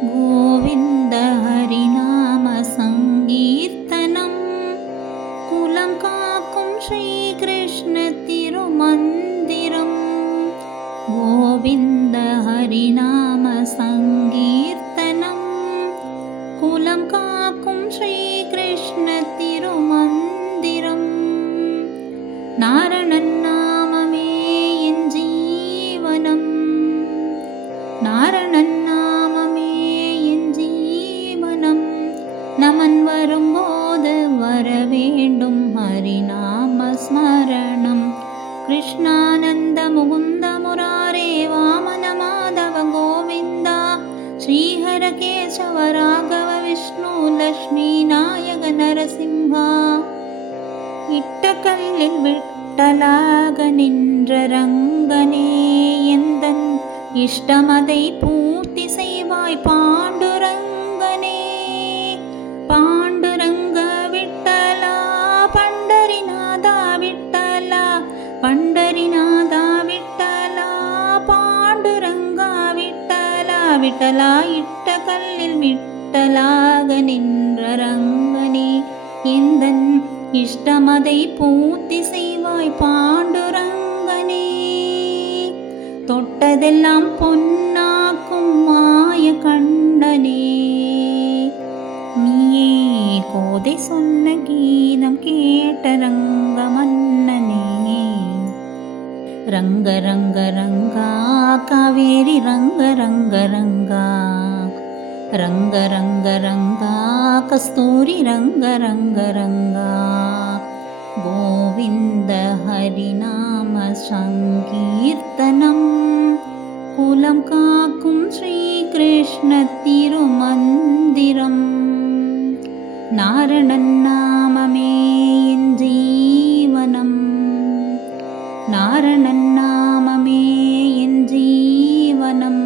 गोविन्द हरिनामसङ्कीर्तनं कुलं काकुं श्रीकृष्णतिरुमन्दिरं गोविन्द हरिनामसङ्कीर्तनं कुलं काकुं श्रीकृष्णतिरुमन्दिरं नारणन्नाममे यञ्जीवनं नार स्मरणं हरिनामस्मरणं कृष्णानन्दमुकुन्दमुरारे वामनमाधव गोविन्द श्रीहरकेशव राघव विष्णु लक्ष्मी नयक नरसिंहा वि रङ्गयन्दन् इष्टै விட்டலா இட்ட கல்லில் விட்டலாக நின்ற ரங்கனே எந்தன் இஷ்டமதை பூர்த்தி செய்வாய் பாண்டுரங்கனே தொட்டதெல்லாம் பொன்னாக்கும் மாய கண்டனே. நீயே கோதை சொன்ன கீதம் கேட்ட ரங்கமன் रङ्गरङ्गरङ्गा कावेरि रङ्गरङ्गरङ्गा रङ्गरङ्गरङ्गा कस्तूरि रङ्गरङ्गरङ्गा गोविन्दहरिनामसङ्कीर्तनं कुलं काकुं श्रीकृष्णतिरुमन्दिरं नारणन्ना நாரணன்னாமமே என் ஜீவனம்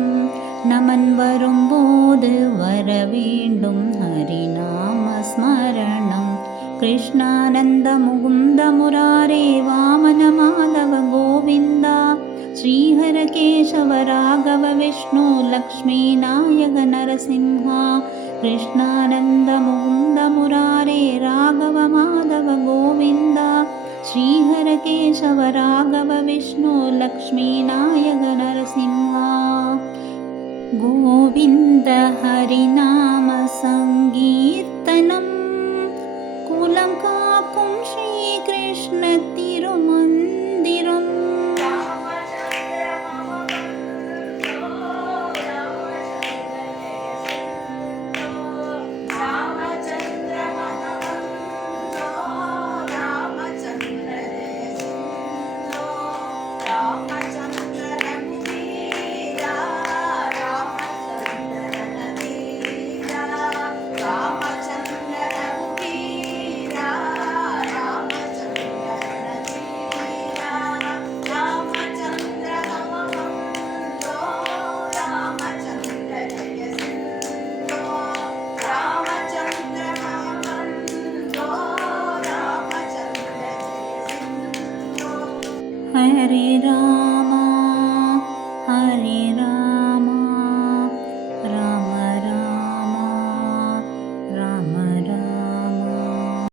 நமன் வரும்போது வர வேண்டும் ஹரிநாம ஸ்மரணம் कृष्णानन्द मुकुन्द मुरारे वामन माधव गोविन्द श्रीहर केशव राघव विष्णु लक्ष्मीनायक नरसिंहा कृष्णानन्द मुकुन्द मुरारे राघव माधव गोविन्द श्रीहर केशव राघव विष्णु लक्ष्मीनायक नरसिंहा गोविन्द हरिनाम हरे राम